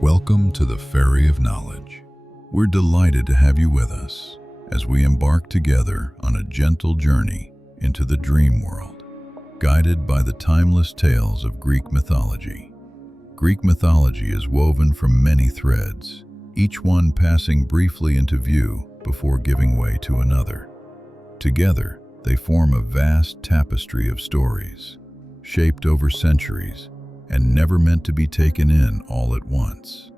Welcome to the Ferry of Knowledge. We're delighted to have you with us as we embark together on a gentle journey into the dream world, guided by the timeless tales of Greek mythology. Greek mythology is woven from many threads, each one passing briefly into view before giving way to another. Together, they form a vast tapestry of stories, shaped over centuries and never meant to be taken in all at once.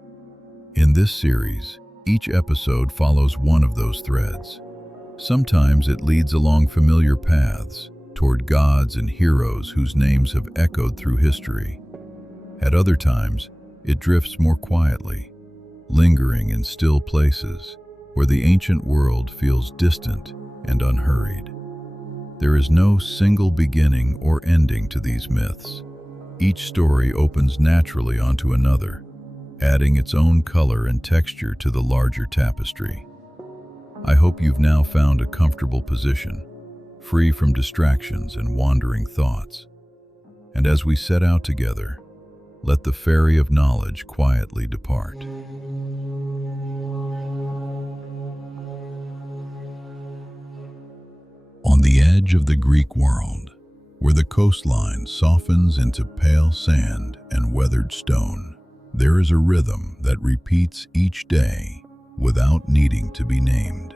In this series, each episode follows one of those threads. Sometimes it leads along familiar paths toward gods and heroes whose names have echoed through history. At other times, it drifts more quietly, lingering in still places where the ancient world feels distant and unhurried. There is no single beginning or ending to these myths. Each story opens naturally onto another, adding its own color and texture to the larger tapestry. I hope you've now found a comfortable position, free from distractions and wandering thoughts. And as we set out together, let the Ferry of Knowledge quietly depart. On the edge of the Greek world, where the coastline softens into pale sand and weathered stone, there is a rhythm that repeats each day without needing to be named.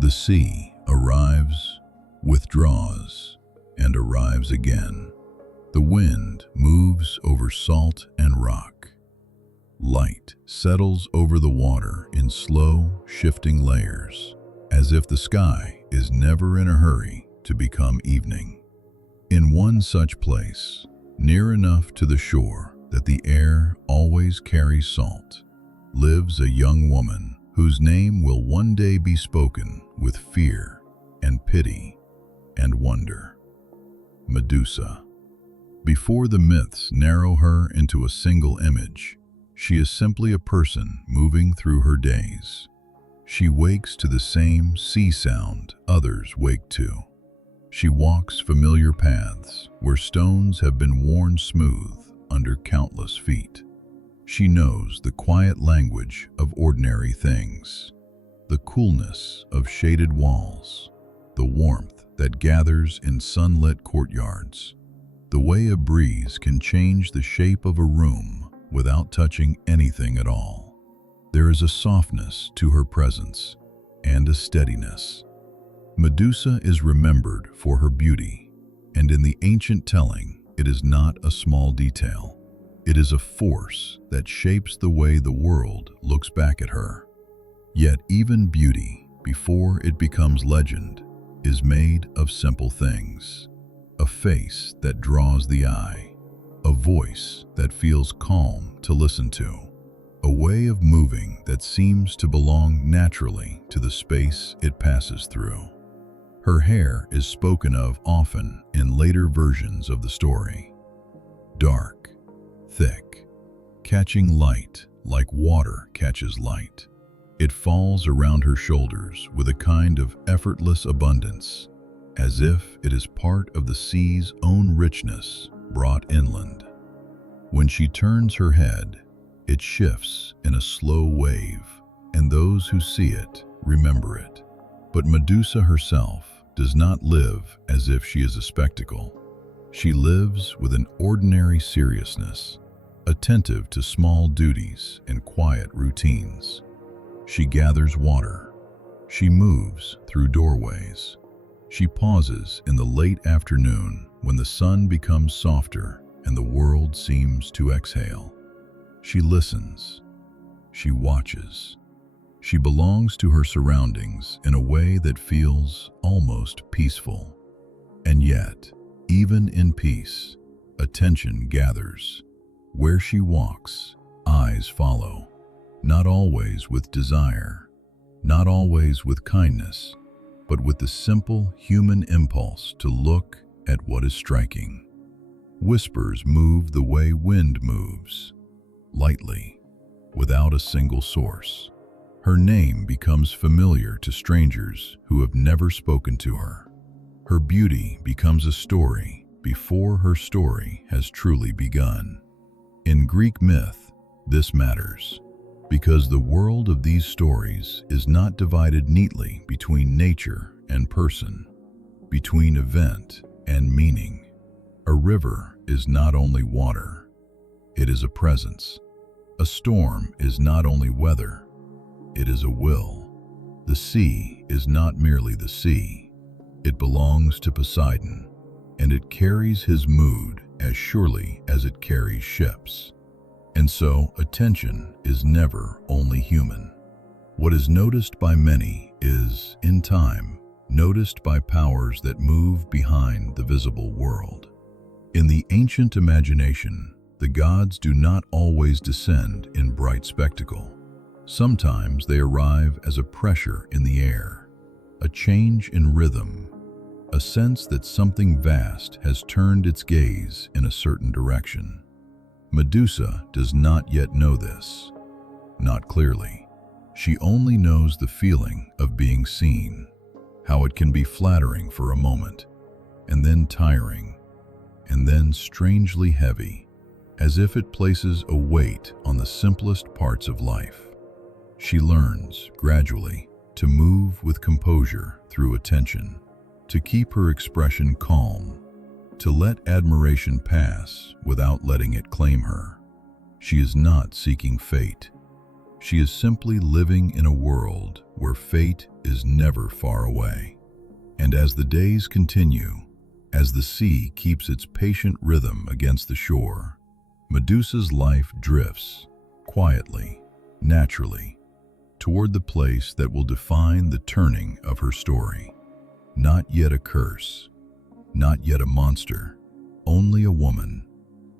The sea arrives, withdraws, and arrives again. The wind moves over salt and rock. Light settles over the water in slow, shifting layers, as if the sky is never in a hurry to become evening. In one such place, near enough to the shore that the air always carries salt, lives a young woman whose name will one day be spoken with fear and pity and wonder. Medusa. Before the myths narrow her into a single image, she is simply a person moving through her days. She wakes to the same sea sound others wake to. She walks familiar paths where stones have been worn smooth under countless feet. She knows the quiet language of ordinary things, the coolness of shaded walls, the warmth that gathers in sunlit courtyards, the way a breeze can change the shape of a room without touching anything at all. There is a softness to her presence and a steadiness. Medusa is remembered for her beauty, and in the ancient telling, it is not a small detail. It is a force that shapes the way the world looks back at her. Yet even beauty, before it becomes legend, is made of simple things. A face that draws the eye, a voice that feels calm to listen to, a way of moving that seems to belong naturally to the space it passes through. Her hair is spoken of often in later versions of the story. Dark, thick, catching light like water catches light. It falls around her shoulders with a kind of effortless abundance, as if it is part of the sea's own richness brought inland. When she turns her head, it shifts in a slow wave, and those who see it remember it. But Medusa herself does not live as if she is a spectacle. She lives with an ordinary seriousness, attentive to small duties and quiet routines. She gathers water. She moves through doorways. She pauses in the late afternoon when the sun becomes softer and the world seems to exhale. She listens. She watches. She belongs to her surroundings in a way that feels almost peaceful. And yet, even in peace, attention gathers. Where she walks, eyes follow, not always with desire, not always with kindness, but with the simple human impulse to look at what is striking. Whispers move the way wind moves, lightly, without a single source. Her name becomes familiar to strangers who have never spoken to her. Her beauty becomes a story before her story has truly begun. In Greek myth, This matters because the world of these stories is not divided neatly between nature and person, between event and meaning. A river is not only water, it is a presence. A storm is not only weather, it is a will. The sea is not merely the sea, it belongs to Poseidon, and it carries his mood as surely as it carries ships. And so, attention is never only human. What is noticed by many is, in time, noticed by powers that move behind the visible world. In the ancient imagination, the gods do not always descend in bright spectacle. Sometimes they arrive as a pressure in the air, a change in rhythm, a sense that something vast has turned its gaze in a certain direction. Medusa does not yet know this, not clearly. She only knows the feeling of being seen, how it can be flattering for a moment, and then tiring, and then strangely heavy, as if it places a weight on the simplest parts of life. She learns, gradually, to move with composure through attention, to keep her expression calm, to let admiration pass without letting it claim her. She is not seeking fate. She is simply living in a world where fate is never far away. And as the days continue, as the sea keeps its patient rhythm against the shore, Medusa's life drifts, quietly, naturally, toward the place that will define the turning of her story. Not yet a curse, not yet a monster, only a woman,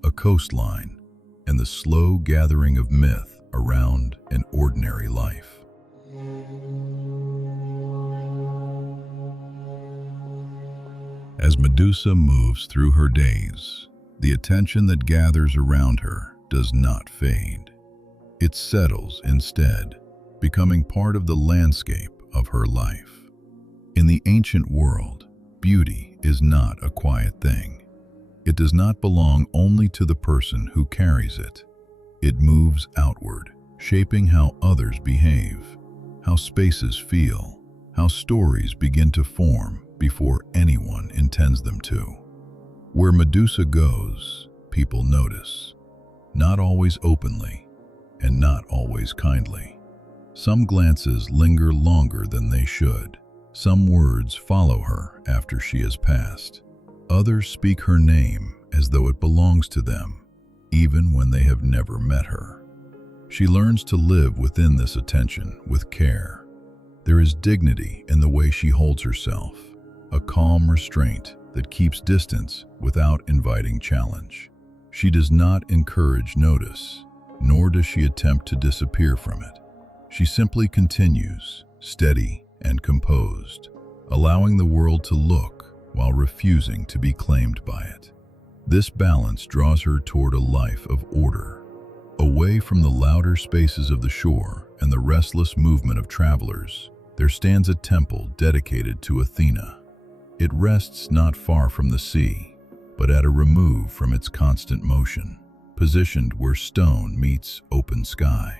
a coastline, and the slow gathering of myth around an ordinary life. As Medusa moves through her days, the attention that gathers around her does not fade. It settles instead, becoming part of the landscape of her life. In the ancient world, beauty is not a quiet thing. It does not belong only to the person who carries it. It moves outward, shaping how others behave, how spaces feel, how stories begin to form before anyone intends them to. Where Medusa goes, people notice, not always openly, and not always kindly. Some glances linger longer than they should. Some words follow her after she has passed. Others speak her name as though it belongs to them, even when they have never met her. She learns to live within this attention with care. There is dignity in the way she holds herself, a calm restraint that keeps distance without inviting challenge. She does not encourage notice, nor does she attempt to disappear from it. She simply continues, steady and composed, allowing the world to look while refusing to be claimed by it. This balance draws her toward a life of order. Away from the louder spaces of the shore and the restless movement of travelers, there stands a temple dedicated to Athena. It rests not far from the sea, but at a remove from its constant motion, positioned where stone meets open sky.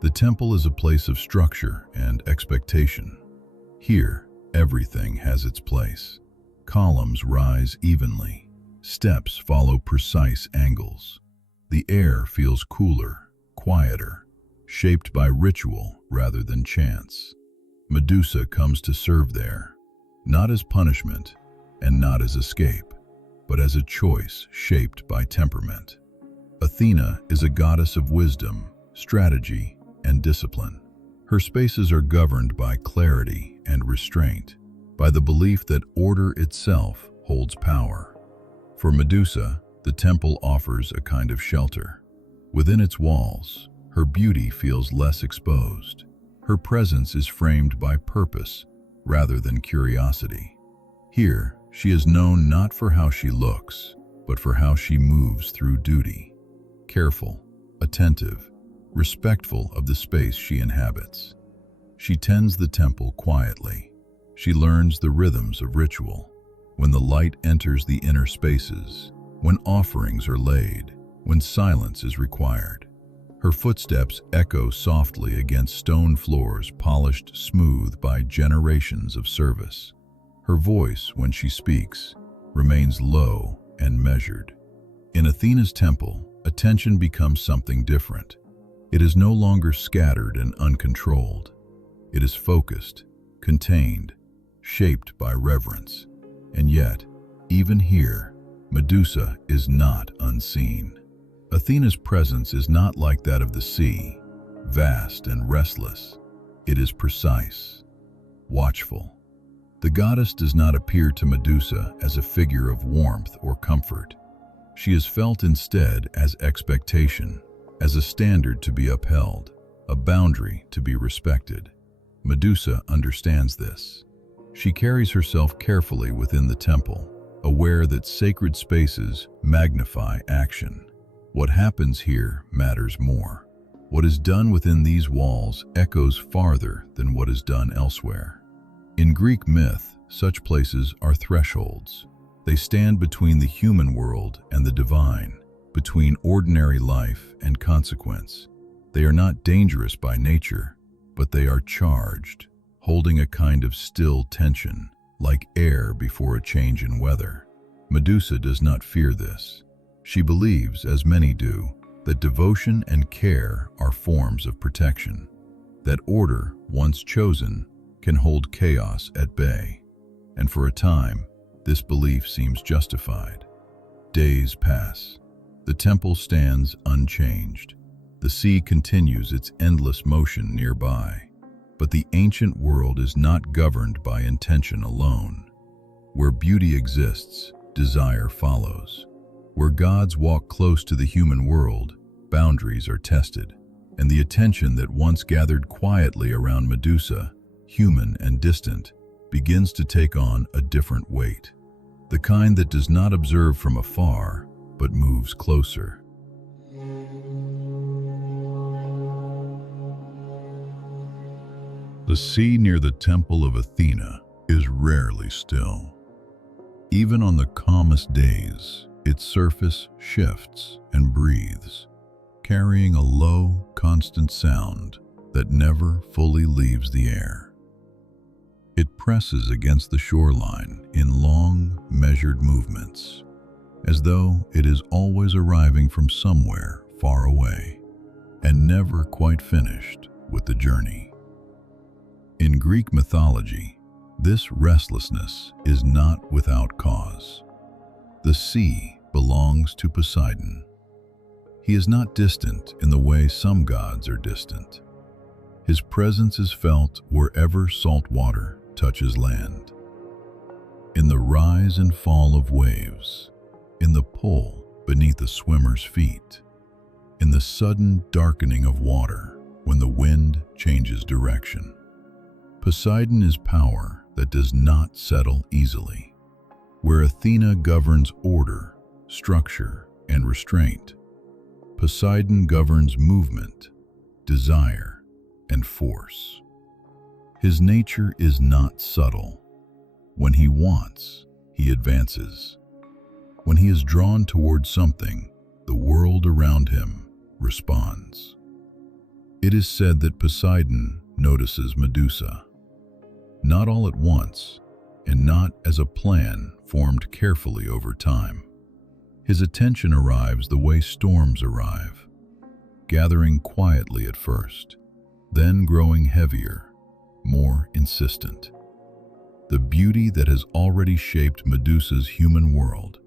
The temple is a place of structure and expectation. Here, everything has its place. Columns rise evenly. Steps follow precise angles. The air feels cooler, quieter, shaped by ritual rather than chance. Medusa comes to serve there, not as punishment and not as escape, but as a choice shaped by temperament. Athena is a goddess of wisdom, strategy, and discipline. Her spaces are governed by clarity and restraint, by the belief that order itself holds power. For Medusa, the temple offers a kind of shelter. Within its walls, her beauty feels less exposed. Her presence is framed by purpose rather than curiosity. Here, she is known not for how she looks, but for how she moves through duty. Careful, attentive, respectful of the space she inhabits. She tends the temple quietly. She learns the rhythms of ritual. When the light enters the inner spaces, when offerings are laid, when silence is required. Her footsteps echo softly against stone floors polished smooth by generations of service. Her voice, when she speaks, remains low and measured. In Athena's temple, attention becomes something different. It is no longer scattered and uncontrolled. It is focused, contained, shaped by reverence. And yet, even here, Medusa is not unseen. Athena's presence is not like that of the sea, vast and restless. It is precise, watchful. The goddess does not appear to Medusa as a figure of warmth or comfort. She is felt instead as expectation, as a standard to be upheld, a boundary to be respected. Medusa understands this. She carries herself carefully within the temple, aware that sacred spaces magnify action. What happens here matters more. What is done within these walls echoes farther than what is done elsewhere. In Greek myth, such places are thresholds. They stand between the human world and the divine, between ordinary life and consequence. They are not dangerous by nature, but they are charged, holding a kind of still tension, like air before a change in weather. Medusa does not fear this. She believes, as many do, that devotion and care are forms of protection, that order, once chosen, can hold chaos at bay. And for a time, this belief seems justified. Days pass. The temple stands unchanged. The sea continues its endless motion nearby. But the ancient world is not governed by intention alone. Where beauty exists, desire follows. Where gods walk close to the human world, boundaries are tested, and the attention that once gathered quietly around Medusa, human and distant, begins to take on a different weight. The kind that does not observe from afar, but moves closer. The sea near the temple of Athena is rarely still. Even on the calmest days, its surface shifts and breathes, carrying a low, constant sound that never fully leaves the air. It presses against the shoreline in long, measured movements, as though it is always arriving from somewhere far away and never quite finished with the journey. In Greek mythology, this restlessness is not without cause. The sea belongs to Poseidon. He is not distant in the way some gods are distant. His presence is felt wherever salt water touches land. In the rise and fall of waves, in the pull beneath a swimmer's feet, in the sudden darkening of water when the wind changes direction. Poseidon is power that does not settle easily. Where Athena governs order, structure, and restraint, Poseidon governs movement, desire, and force. His nature is not subtle. When he wants, he advances. When he is drawn toward something, the world around him responds. It is said that Poseidon notices Medusa, not all at once, and not as a plan formed carefully over time. His attention arrives the way storms arrive, gathering quietly at first, then growing heavier, more insistent. The beauty that has already shaped Medusa's human world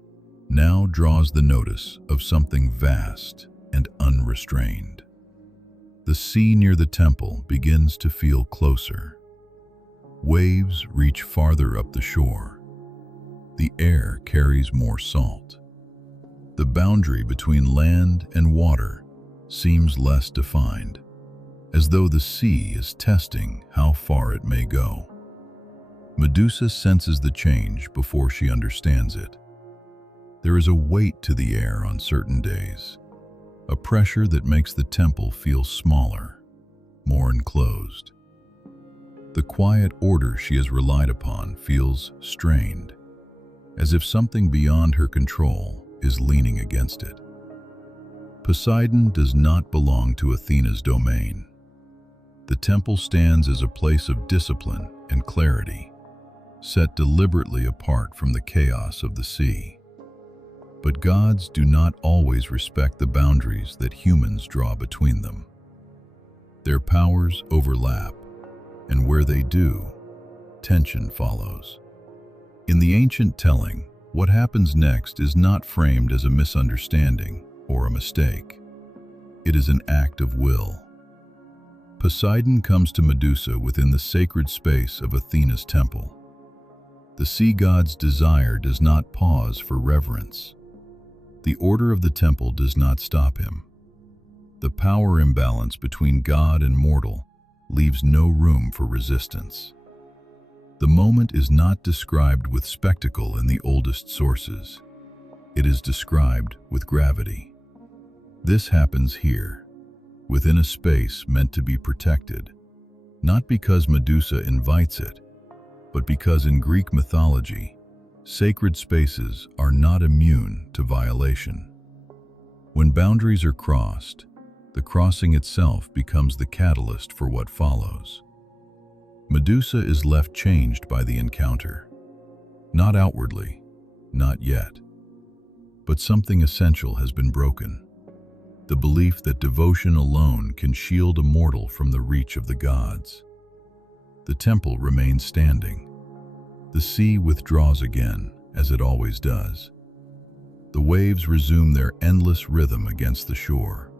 now draws the notice of something vast and unrestrained. The sea near the temple begins to feel closer. Waves reach farther up the shore. The air carries more salt. The boundary between land and water seems less defined, as though the sea is testing how far it may go. Medusa senses the change before she understands it. There is a weight to the air on certain days, a pressure that makes the temple feel smaller, more enclosed. The quiet order she has relied upon feels strained, as if something beyond her control is leaning against it. Poseidon does not belong to Athena's domain. The temple stands as a place of discipline and clarity, set deliberately apart from the chaos of the sea. But gods do not always respect the boundaries that humans draw between them. Their powers overlap, and where they do, tension follows. In the ancient telling, what happens next is not framed as a misunderstanding or a mistake. It is an act of will. Poseidon comes to Medusa within the sacred space of Athena's temple. The sea god's desire does not pause for reverence. The order of the temple does not stop him. The power imbalance between god and mortal leaves no room for resistance. The moment is not described with spectacle in the oldest sources. It is described with gravity. This happens here, within a space meant to be protected, not because Medusa invites it, but because in Greek mythology, sacred spaces are not immune to violation. When boundaries are crossed, the crossing itself becomes the catalyst for what follows. Medusa is left changed by the encounter. Not outwardly, not yet. But something essential has been broken. The belief that devotion alone can shield a mortal from the reach of the gods. The temple remains standing. The sea withdraws again, as it always does. The waves resume their endless rhythm against the shore.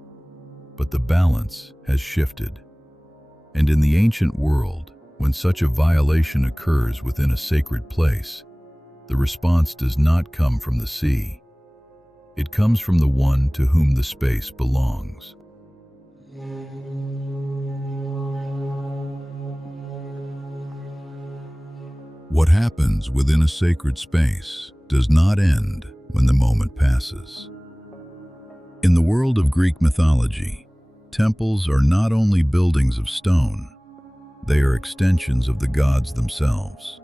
But the balance has shifted. And in the ancient world, when such a violation occurs within a sacred place, the response does not come from the sea. It comes from the one to whom the space belongs. What happens within a sacred space does not end when the moment passes. In the world of Greek mythology, temples are not only buildings of stone, they are extensions of the gods themselves.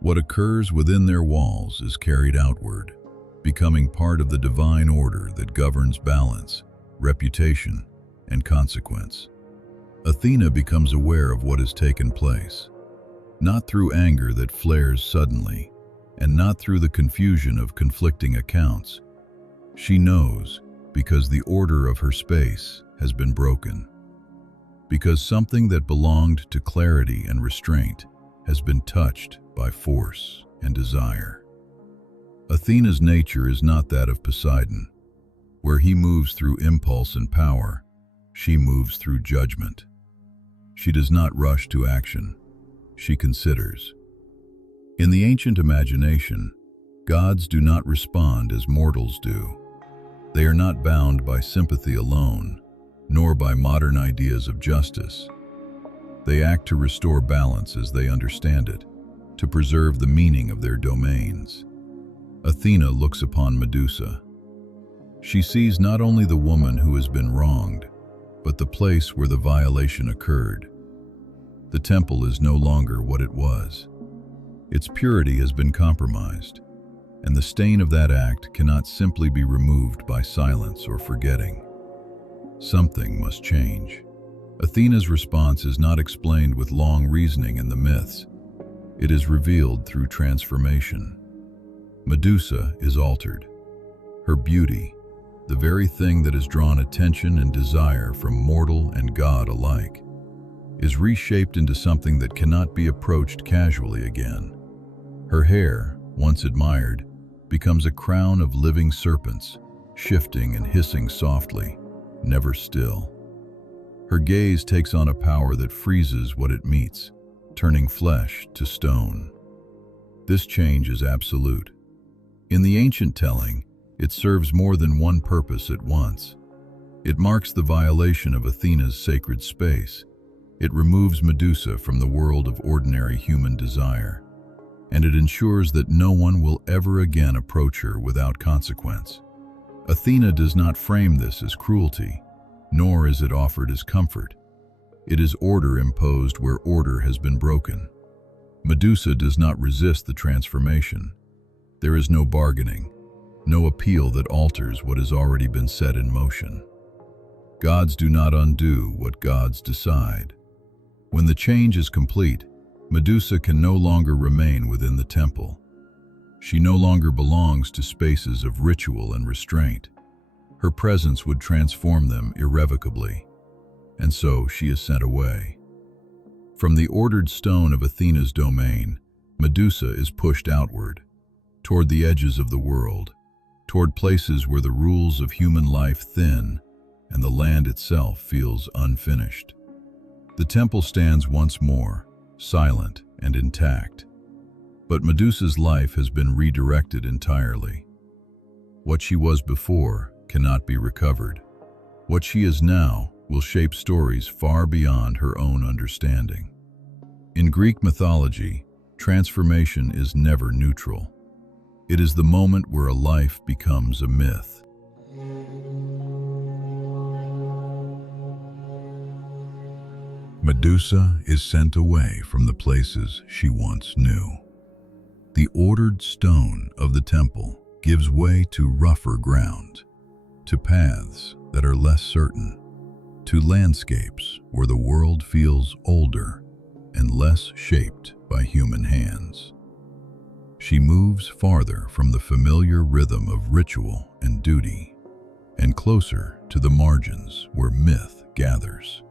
What occurs within their walls is carried outward, becoming part of the divine order that governs balance, reputation, and consequence. Athena becomes aware of what has taken place, not through anger that flares suddenly, and not through the confusion of conflicting accounts. She knows because the order of her space has been broken. Because something that belonged to clarity and restraint has been touched by force and desire. Athena's nature is not that of Poseidon. Where he moves through impulse and power, she moves through judgment. She does not rush to action. She considers. In the ancient imagination, gods do not respond as mortals do. They are not bound by sympathy alone, nor by modern ideas of justice. They act to restore balance as they understand it, to preserve the meaning of their domains. Athena looks upon Medusa. She sees not only the woman who has been wronged, but the place where the violation occurred. The temple is no longer what it was. Its purity has been compromised, and the stain of that act cannot simply be removed by silence or forgetting. Something must change. Athena's response is not explained with long reasoning in the myths. It is revealed through transformation. Medusa is altered. Her beauty, the very thing that has drawn attention and desire from mortal and god alike, is reshaped into something that cannot be approached casually again. Her hair, once admired, becomes a crown of living serpents, shifting and hissing softly, never still. Her gaze takes on a power that freezes what it meets, turning flesh to stone. This change is absolute. In the ancient telling, it serves more than one purpose at once. It marks the violation of Athena's sacred space. It removes Medusa from the world of ordinary human desire, and it ensures that no one will ever again approach her without consequence. Athena does not frame this as cruelty, nor is it offered as comfort. It is order imposed where order has been broken. Medusa does not resist the transformation. There is no bargaining. no appeal that alters what has already been set in motion. Gods do not undo what gods decide. When the change is complete, Medusa can no longer remain within the temple. She no longer belongs to spaces of ritual and restraint. Her presence would transform them irrevocably, and so she is sent away. From the ordered stone of Athena's domain, Medusa is pushed outward, toward the edges of the world, toward places where the rules of human life thin and the land itself feels unfinished. The temple stands once more, silent and intact, but Medusa's life has been redirected entirely. What she was before cannot be recovered. What she is now will shape stories far beyond her own understanding. In Greek mythology, transformation is never neutral. It is the moment where a life becomes a myth. Medusa is sent away from the places she once knew. The ordered stone of the temple gives way to rougher ground, to paths that are less certain, to landscapes where the world feels older and less shaped by human hands. She moves farther from the familiar rhythm of ritual and duty, and closer to the margins where myth gathers.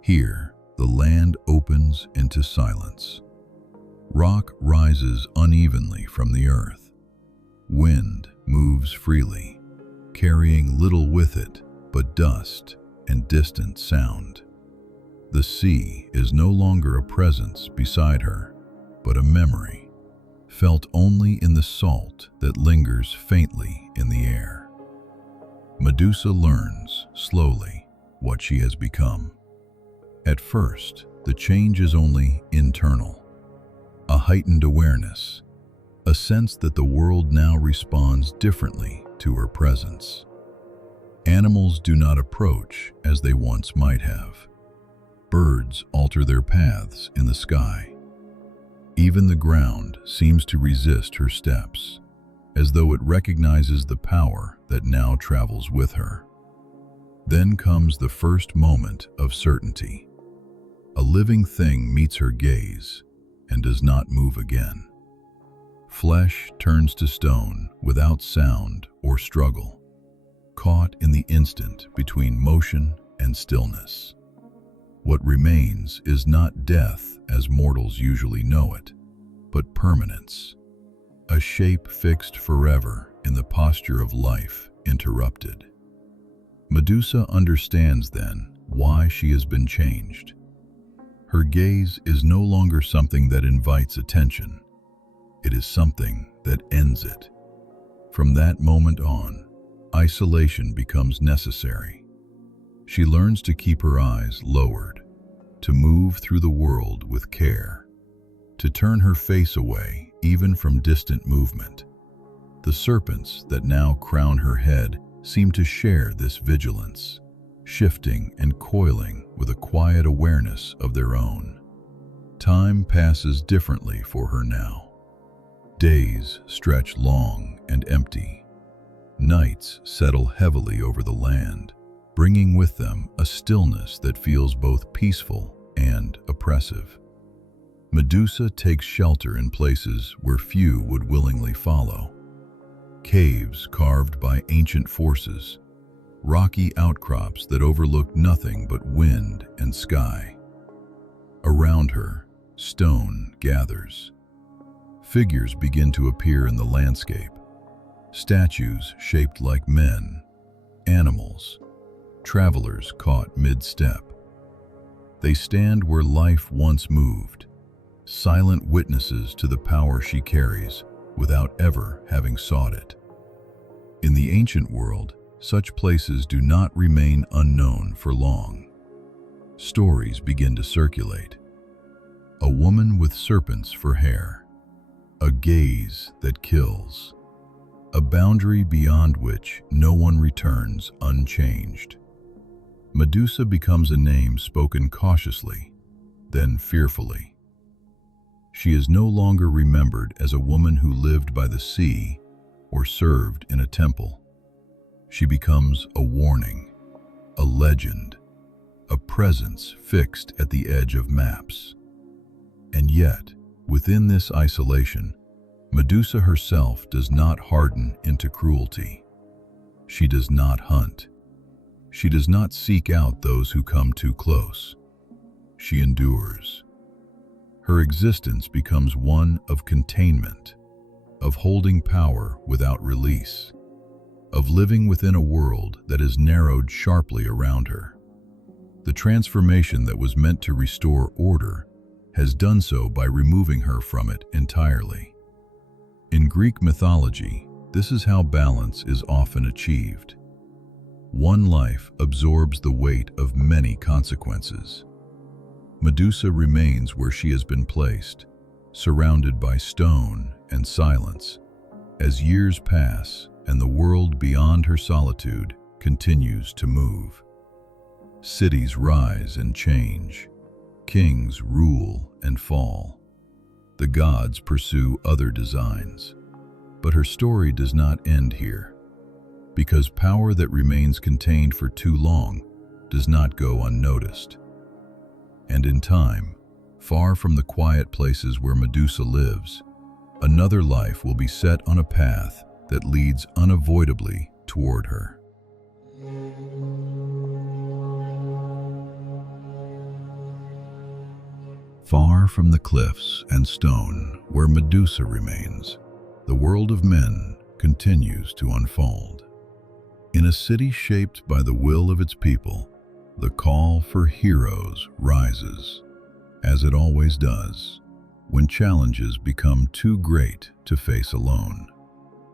Here, the land opens into silence. Rock rises unevenly from the earth. Wind moves freely, carrying little with it but dust and distant sound. The sea is no longer a presence beside her, but a memory, felt only in the salt that lingers faintly in the air. Medusa learns, slowly, what she has become. At first, the change is only internal. A heightened awareness, a sense that the world now responds differently to her presence. Animals do not approach as they once might have. Birds alter their paths in the sky. Even the ground seems to resist her steps, as though it recognizes the power that now travels with her. Then comes the first moment of certainty. A living thing meets her gaze and does not move again. Flesh turns to stone without sound or struggle, caught in the instant between motion and stillness. What remains is not death as mortals usually know it, but permanence, a shape fixed forever in the posture of life interrupted. Medusa understands then why she has been changed. Her gaze is no longer something that invites attention. It is something that ends it. From that moment on, isolation becomes necessary. She learns to keep her eyes lowered, to move through the world with care, to turn her face away even from distant movement. The serpents that now crown her head seem to share this vigilance, shifting and coiling with a quiet awareness of their own. Time passes differently for her now. Days stretch long and empty. Nights settle heavily over the land, bringing with them a stillness that feels both peaceful and oppressive. Medusa takes shelter in places where few would willingly follow. Caves carved by ancient forces, rocky outcrops that overlook nothing but wind and sky. Around her, stone gathers. Figures begin to appear in the landscape. Statues shaped like men, animals, travelers caught mid-step. They stand where life once moved, silent witnesses to the power she carries without ever having sought it. In the ancient world, such places do not remain unknown for long. Stories begin to circulate. A woman with serpents for hair, a gaze that kills, a boundary beyond which no one returns unchanged. Medusa becomes a name spoken cautiously, then fearfully. She is no longer remembered as a woman who lived by the sea or served in a temple. She becomes a warning, a legend, a presence fixed at the edge of maps. And yet, within this isolation, Medusa herself does not harden into cruelty. She does not hunt. She does not seek out those who come too close. She endures. Her existence becomes one of containment, of holding power without release, of living within a world that is narrowed sharply around her. The transformation that was meant to restore order has done so by removing her from it entirely. In Greek mythology, this is how balance is often achieved. One life absorbs the weight of many consequences. Medusa remains where she has been placed, surrounded by stone and silence, as years pass and the world beyond her solitude continues to move. Cities rise and change. Kings rule and fall. The gods pursue other designs. But her story does not end here, because power that remains contained for too long does not go unnoticed. And in time, far from the quiet places where Medusa lives, another life will be set on a path that leads unavoidably toward her. Far from the cliffs and stone where Medusa remains, the world of men continues to unfold. In a city shaped by the will of its people, the call for heroes rises, as it always does, when challenges become too great to face alone.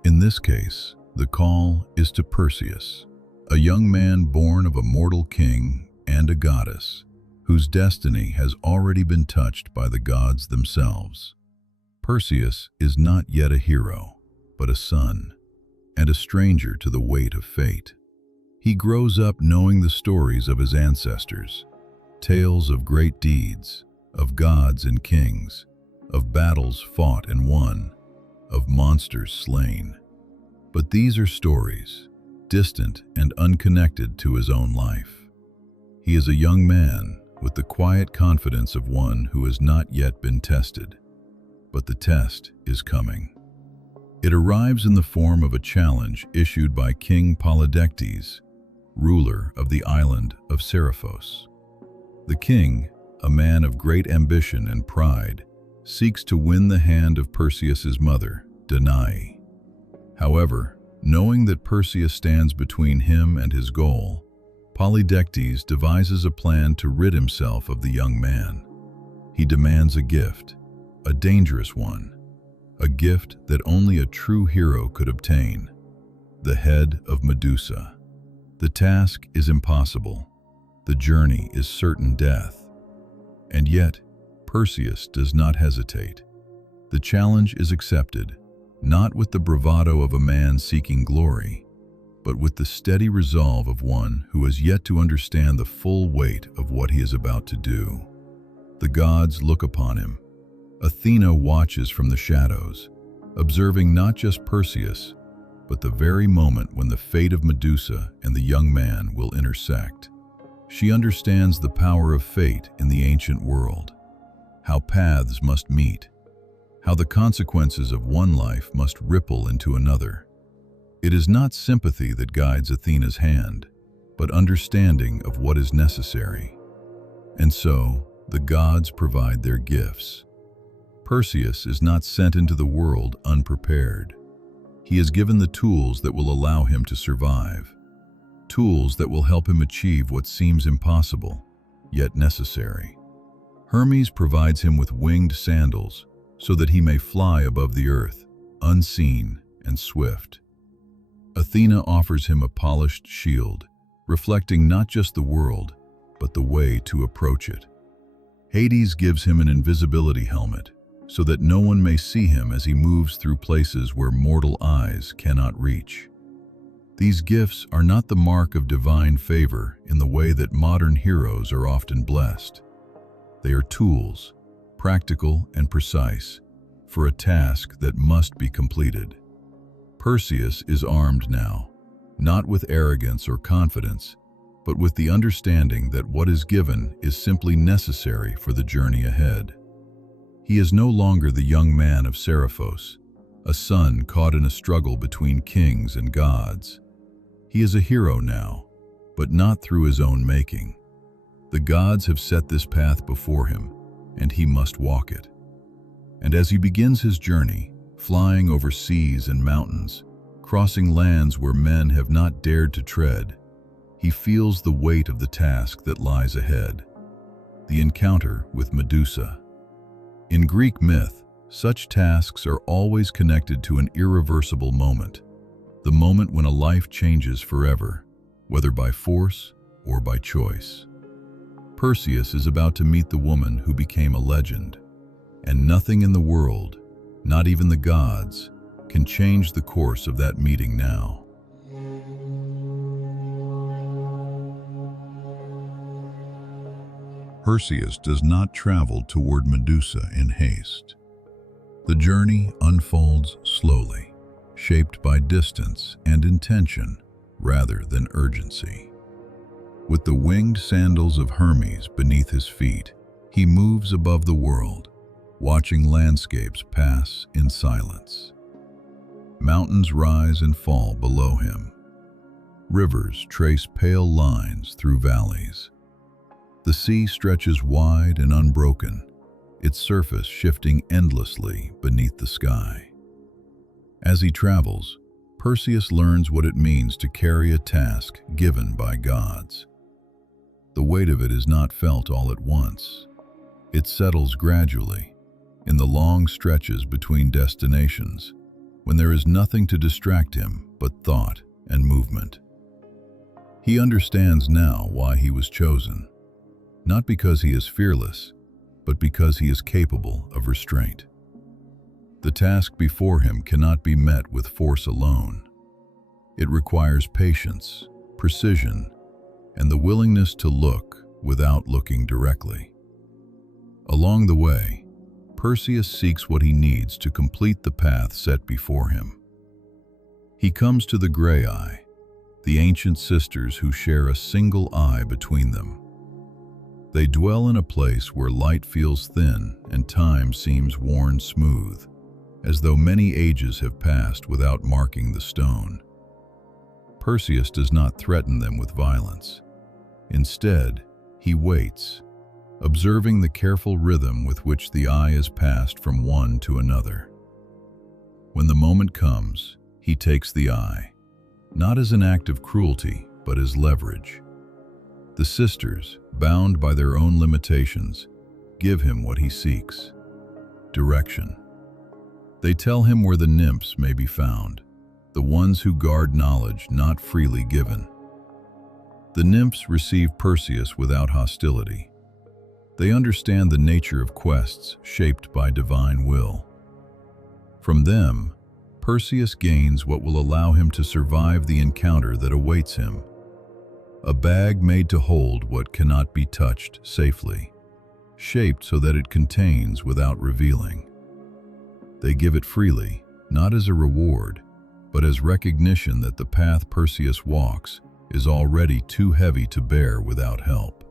In this case, the call is to Perseus, a young man born of a mortal king and a goddess, whose destiny has already been touched by the gods themselves. Perseus is not yet a hero, but a son, and a stranger to the weight of fate. He grows up knowing the stories of his ancestors, tales of great deeds, of gods and kings, of battles fought and won, of monsters slain. But these are stories, distant and unconnected to his own life. He is a young man with the quiet confidence of one who has not yet been tested. But the test is coming. It arrives in the form of a challenge issued by King Polydectes, ruler of the island of Seriphos. The king, a man of great ambition and pride, seeks to win the hand of Perseus's mother, Danae. However, knowing that Perseus stands between him and his goal, Polydectes devises a plan to rid himself of the young man. He demands a gift, a dangerous one, a gift that only a true hero could obtain: the head of Medusa. The task is impossible. The journey is certain death. And yet, Perseus does not hesitate. The challenge is accepted, not with the bravado of a man seeking glory, but with the steady resolve of one who has yet to understand the full weight of what he is about to do. The gods look upon him. Athena watches from the shadows, observing not just Perseus, but the very moment when the fate of Medusa and the young man will intersect. She understands the power of fate in the ancient world, how paths must meet, how the consequences of one life must ripple into another. It is not sympathy that guides Athena's hand, but understanding of what is necessary. And so, the gods provide their gifts. Perseus is not sent into the world unprepared. He is given the tools that will allow him to survive, tools that will help him achieve what seems impossible, yet necessary. Hermes provides him with winged sandals so that he may fly above the earth, unseen and swift. Athena offers him a polished shield, reflecting not just the world, but the way to approach it. Hades gives him an invisibility helmet, so that no one may see him as he moves through places where mortal eyes cannot reach. These gifts are not the mark of divine favor in the way that modern heroes are often blessed. They are tools, practical and precise, for a task that must be completed. Perseus is armed now, not with arrogance or confidence, but with the understanding that what is given is simply necessary for the journey ahead. He is no longer the young man of Seriphos, a son caught in a struggle between kings and gods. He is a hero now, but not through his own making. The gods have set this path before him, and he must walk it. And as he begins his journey, flying over seas and mountains, crossing lands where men have not dared to tread, he feels the weight of the task that lies ahead, the encounter with Medusa. In Greek myth, such tasks are always connected to an irreversible moment, the moment when a life changes forever, whether by force or by choice. Perseus is about to meet the woman who became a legend, and nothing in the world, not even the gods, can change the course of that meeting now. Perseus does not travel toward Medusa in haste. The journey unfolds slowly, shaped by distance and intention rather than urgency. With the winged sandals of Hermes beneath his feet, he moves above the world, watching landscapes pass in silence. Mountains rise and fall below him. Rivers trace pale lines through valleys. The sea stretches wide and unbroken, its surface shifting endlessly beneath the sky. As he travels, Perseus learns what it means to carry a task given by gods. The weight of it is not felt all at once. It settles gradually, in the long stretches between destinations, when there is nothing to distract him but thought and movement. He understands now why he was chosen, not because he is fearless, but because he is capable of restraint. The task before him cannot be met with force alone. It requires patience, precision, and the willingness to look without looking directly. Along the way, Perseus seeks what he needs to complete the path set before him. He comes to the Gray Eye, the ancient sisters who share a single eye between them. They dwell in a place where light feels thin and time seems worn smooth, as though many ages have passed without marking the stone. Perseus does not threaten them with violence. Instead, he waits, observing the careful rhythm with which the eye is passed from one to another. When the moment comes, he takes the eye, not as an act of cruelty, but as leverage. The sisters, bound by their own limitations, give him what he seeks: direction. They tell him where the nymphs may be found, the ones who guard knowledge not freely given. The nymphs receive Perseus without hostility. They understand the nature of quests shaped by divine will. From them, Perseus gains what will allow him to survive the encounter that awaits him: a bag made to hold what cannot be touched safely, shaped so that it contains without revealing. They give it freely, not as a reward, but as recognition that the path Perseus walks is already too heavy to bear without help.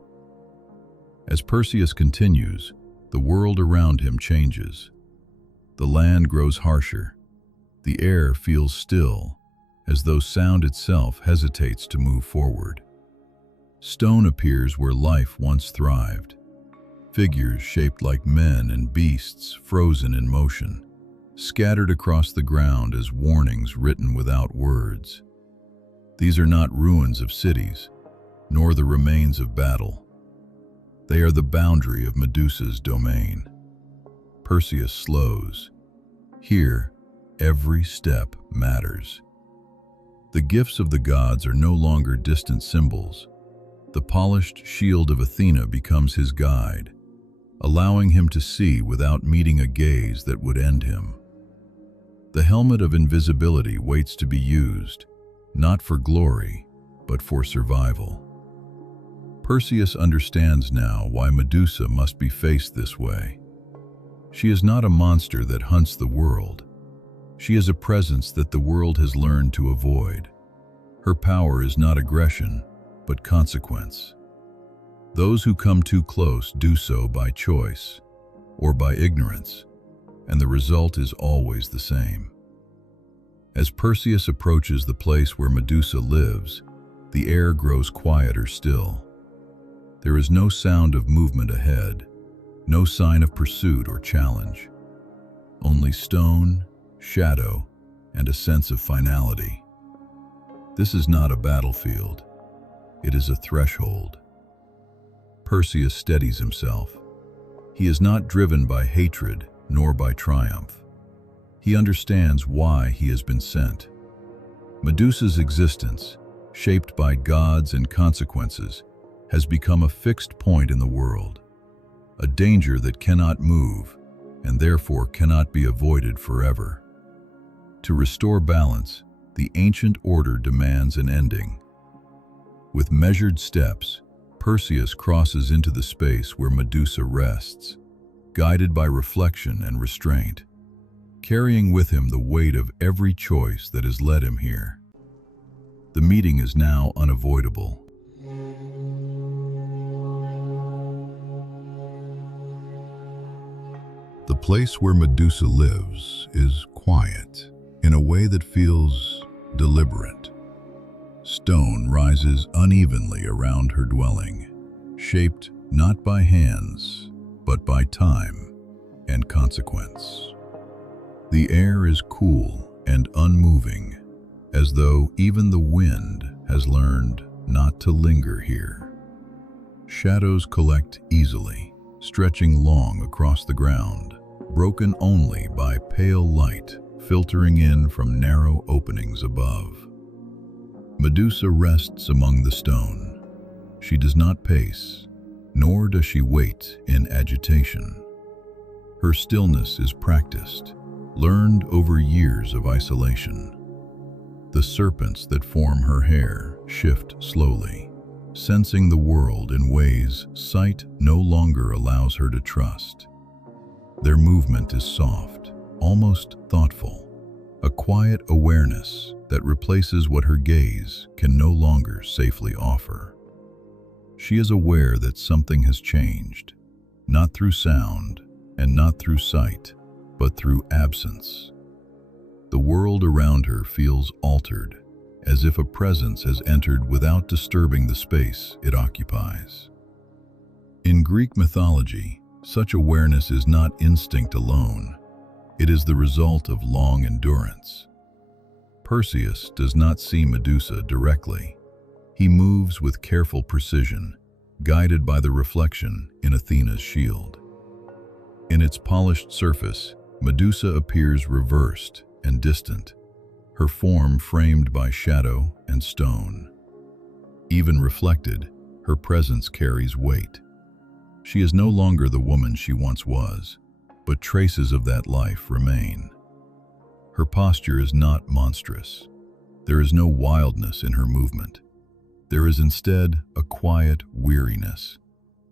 As Perseus continues, the world around him changes. The land grows harsher. The air feels still, as though sound itself hesitates to move forward. Stone appears where life once thrived. Figures shaped like men and beasts frozen in motion, scattered across the ground as warnings written without words. These are not ruins of cities, nor the remains of battle. They are the boundary of Medusa's domain. Perseus slows. Here, every step matters. The gifts of the gods are no longer distant symbols. The polished shield of Athena becomes his guide, allowing him to see without meeting a gaze that would end him. The helmet of invisibility waits to be used, not for glory, but for survival. Perseus understands now why Medusa must be faced this way. She is not a monster that hunts the world. She is a presence that the world has learned to avoid. Her power is not aggression, but consequence. Those who come too close do so by choice or by ignorance, and the result is always the same. As Perseus approaches the place where Medusa lives, the air grows quieter still. There is no sound of movement ahead, no sign of pursuit or challenge. Only stone, shadow, and a sense of finality. This is not a battlefield. It is a threshold. Perseus steadies himself. He is not driven by hatred nor by triumph. He understands why he has been sent. Medusa's existence, shaped by gods and consequences, has become a fixed point in the world, a danger that cannot move and therefore cannot be avoided forever. To restore balance, the ancient order demands an ending. With measured steps, Perseus crosses into the space where Medusa rests, guided by reflection and restraint, carrying with him the weight of every choice that has led him here. The meeting is now unavoidable. The place where Medusa lives is quiet, in a way that feels deliberate. Stone rises unevenly around her dwelling, shaped not by hands, but by time and consequence. The air is cool and unmoving, as though even the wind has learned not to linger here. Shadows collect easily, stretching long across the ground, broken only by pale light filtering in from narrow openings above. Medusa rests among the stone. She does not pace, nor does she wait in agitation. Her stillness is practiced, learned over years of isolation. The serpents that form her hair shift slowly, sensing the world in ways sight no longer allows her to trust. Their movement is soft, almost thoughtful, a quiet awareness that replaces what her gaze can no longer safely offer. She is aware that something has changed, not through sound and not through sight, but through absence. The world around her feels altered, as if a presence has entered without disturbing the space it occupies. In Greek mythology, such awareness is not instinct alone. It is the result of long endurance. Perseus does not see Medusa directly. He moves with careful precision, guided by the reflection in Athena's shield. In its polished surface, Medusa appears reversed and distant, her form framed by shadow and stone. Even reflected, her presence carries weight. She is no longer the woman she once was, but traces of that life remain. Her posture is not monstrous. There is no wildness in her movement. There is instead a quiet weariness,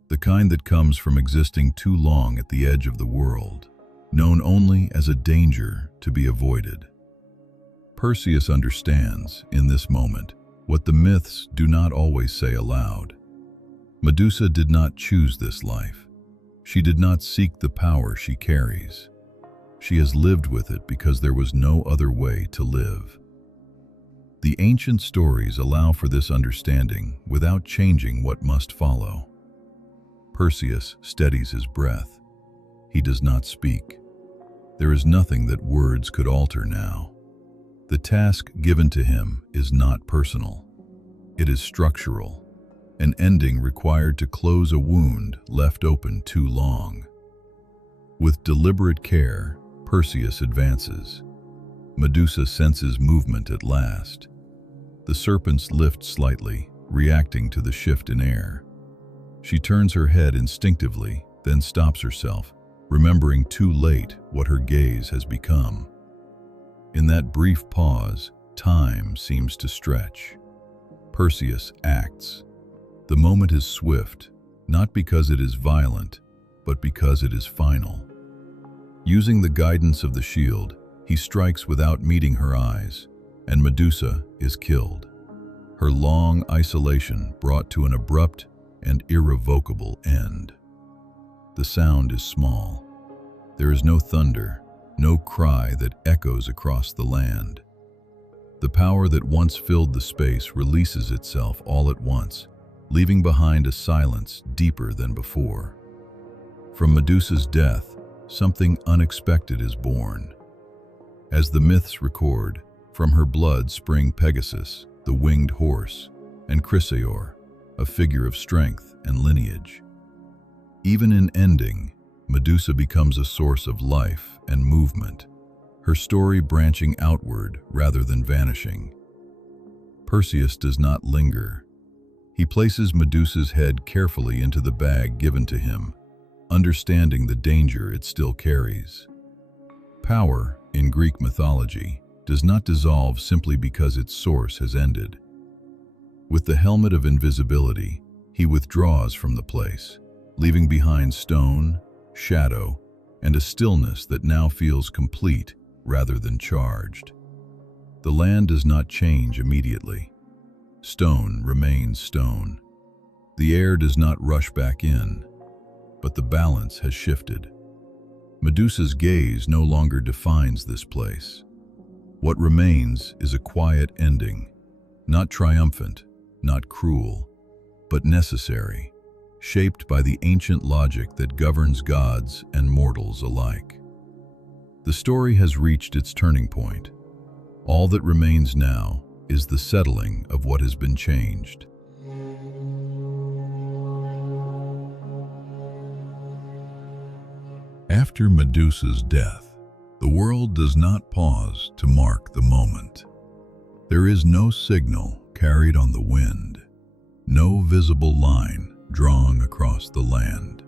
the kind that comes from existing too long at the edge of the world, known only as a danger to be avoided. Perseus understands, in this moment, what the myths do not always say aloud. Medusa did not choose this life. She did not seek the power she carries. She has lived with it because there was no other way to live. The ancient stories allow for this understanding without changing what must follow. Perseus steadies his breath. He does not speak. There is nothing that words could alter now. The task given to him is not personal. It is structural, an ending required to close a wound left open too long. With deliberate care, Perseus advances. Medusa senses movement at last. The serpents lift slightly, reacting to the shift in air. She turns her head instinctively, then stops herself, remembering too late what her gaze has become. In that brief pause, time seems to stretch. Perseus acts. The moment is swift, not because it is violent, but because it is final. Using the guidance of the shield, He strikes without meeting her eyes, and Medusa is killed. Her long isolation brought to an abrupt and irrevocable end. The sound is small. There is no thunder, no cry that echoes across the land. The power that once filled the space releases itself all at once, leaving behind a silence deeper than before. From Medusa's death, something unexpected is born. As the myths record, from her blood spring Pegasus, the winged horse, and Chrysaor, a figure of strength and lineage. Even in ending, Medusa becomes a source of life and movement, her story branching outward rather than vanishing. Perseus does not linger. He places Medusa's head carefully into the bag given to him, understanding the danger it still carries. Power, in Greek mythology, does not dissolve simply because its source has ended. With the helmet of invisibility, he withdraws from the place, leaving behind stone, shadow, and a stillness that now feels complete rather than charged. The land does not change immediately. Stone remains stone. The air does not rush back in, but the balance has shifted. Medusa's gaze no longer defines this place. What remains is a quiet ending, not triumphant, not cruel, but necessary, shaped by the ancient logic that governs gods and mortals alike. The story has reached its turning point. All that remains now is the settling of what has been changed. After Medusa's death, the world does not pause to mark the moment. There is no signal carried on the wind, no visible line drawn across the land.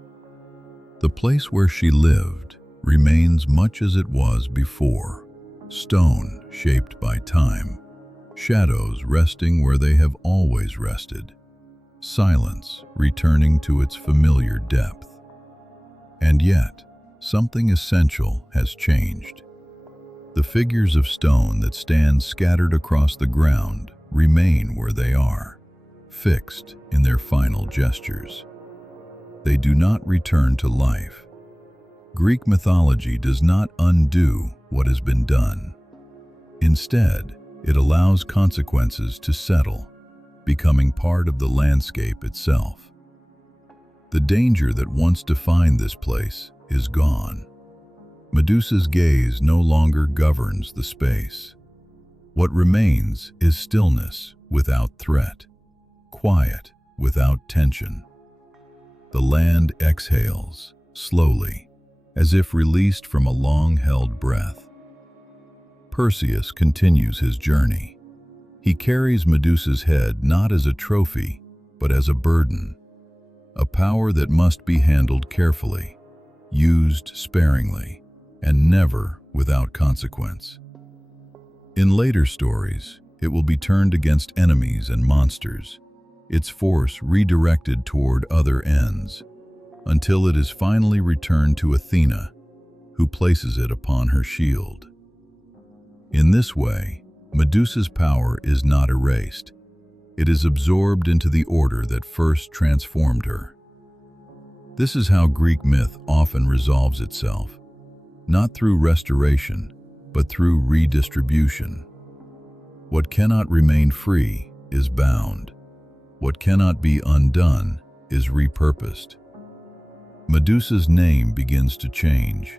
The place where she lived remains much as it was before, stone shaped by time, shadows resting where they have always rested, silence returning to its familiar depth. And yet, something essential has changed. The figures of stone that stand scattered across the ground remain where they are, fixed in their final gestures. They do not return to life. Greek mythology does not undo what has been done. Instead, it allows consequences to settle, becoming part of the landscape itself. The danger that once defined this place is gone. Medusa's gaze no longer governs the space. What remains is stillness without threat, quiet without tension. The land exhales, slowly, as if released from a long-held breath. Perseus continues his journey. He carries Medusa's head not as a trophy, but as a burden, a power that must be handled carefully, used sparingly, and never without consequence. In later stories, it will be turned against enemies and monsters, its force redirected toward other ends, until it is finally returned to Athena, who places it upon her shield. In this way, Medusa's power is not erased. It is absorbed into the order that first transformed her. This is how Greek myth often resolves itself, not through restoration, but through redistribution. What cannot remain free is bound. What cannot be undone is repurposed. Medusa's name begins to change.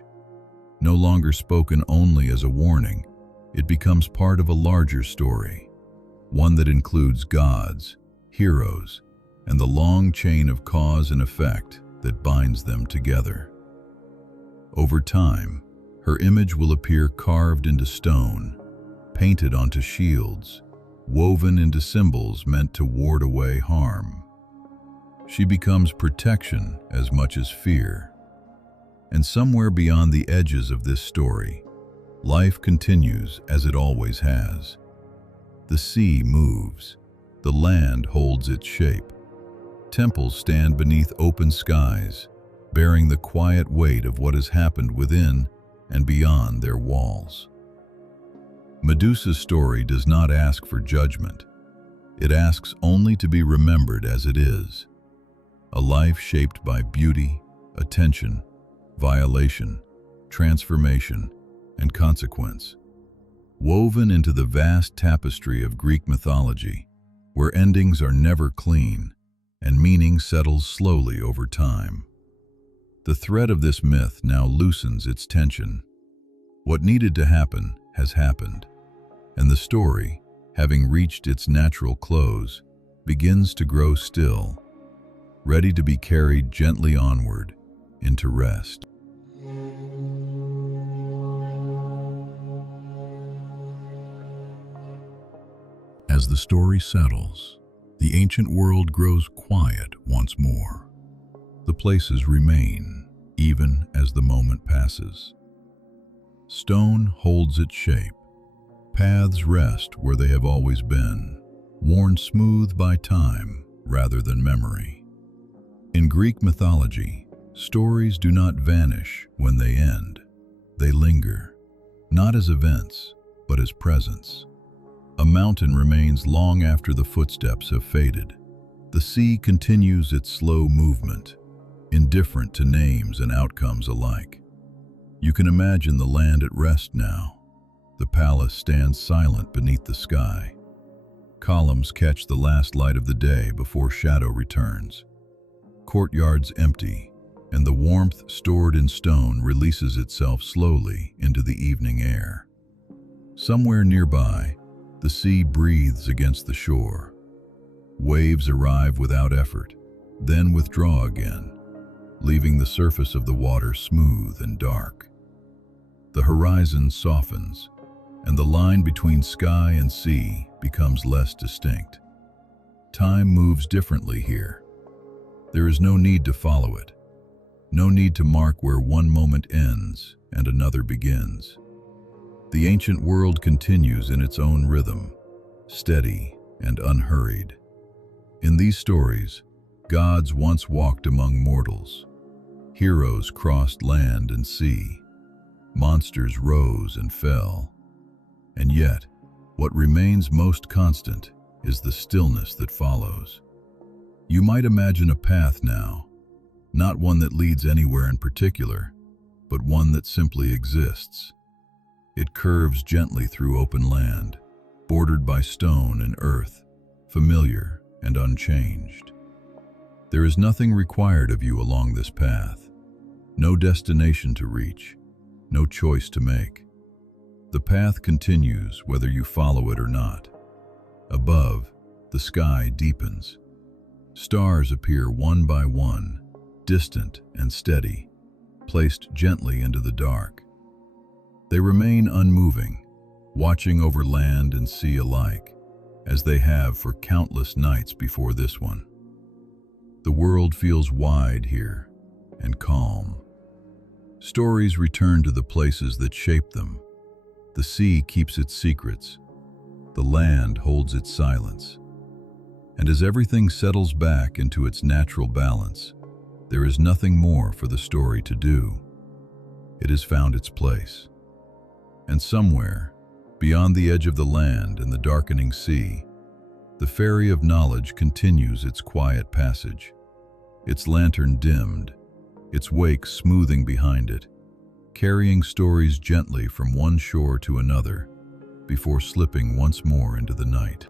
No longer spoken only as a warning, it becomes part of a larger story, one that includes gods, heroes, and the long chain of cause and effect that binds them together. Over time, her image will appear carved into stone, painted onto shields, woven into symbols meant to ward away harm. She becomes protection as much as fear. And somewhere beyond the edges of this story, life continues as it always has. The sea moves, the land holds its shape. Temples stand beneath open skies, bearing the quiet weight of what has happened within and beyond their walls. Medusa's story does not ask for judgment. It asks only to be remembered as it is. A life shaped by beauty, attention, violation, transformation, and consequence. Woven into the vast tapestry of Greek mythology, where endings are never clean and meaning settles slowly over time. The thread of this myth now loosens its tension. What needed to happen has happened, and the story, having reached its natural close, begins to grow still, ready to be carried gently onward into rest. As the story settles, the ancient world grows quiet once more. The places remain, even as the moment passes. Stone holds its shape. Paths rest where they have always been, worn smooth by time rather than memory. In Greek mythology, stories do not vanish when they end. They linger, not as events, but as presence. A mountain remains long after the footsteps have faded. The sea continues its slow movement, indifferent to names and outcomes alike. You can imagine the land at rest now. The palace stands silent beneath the sky. Columns catch the last light of the day before shadow returns. Courtyards empty, and the warmth stored in stone releases itself slowly into the evening air. Somewhere nearby, the sea breathes against the shore. Waves arrive without effort, then withdraw again, leaving the surface of the water smooth and dark. The horizon softens, and the line between sky and sea becomes less distinct. Time moves differently here. There is no need to follow it, no need to mark where one moment ends and another begins. The ancient world continues in its own rhythm, steady and unhurried. In these stories, gods once walked among mortals. Heroes crossed land and sea. Monsters rose and fell. And yet, what remains most constant is the stillness that follows. You might imagine a path now, not one that leads anywhere in particular, but one that simply exists. It curves gently through open land, bordered by stone and earth, familiar and unchanged. There is nothing required of you along this path, no destination to reach, no choice to make. The path continues whether you follow it or not. Above, the sky deepens. Stars appear one by one, distant and steady, placed gently into the dark. They remain unmoving, watching over land and sea alike, as they have for countless nights before this one. The world feels wide here and calm. Stories return to the places that shaped them. The sea keeps its secrets. The land holds its silence. And as everything settles back into its natural balance, there is nothing more for the story to do. It has found its place. And somewhere, beyond the edge of the land and the darkening sea, the Ferry of Knowledge continues its quiet passage, its lantern dimmed, its wake smoothing behind it, carrying stories gently from one shore to another before slipping once more into the night.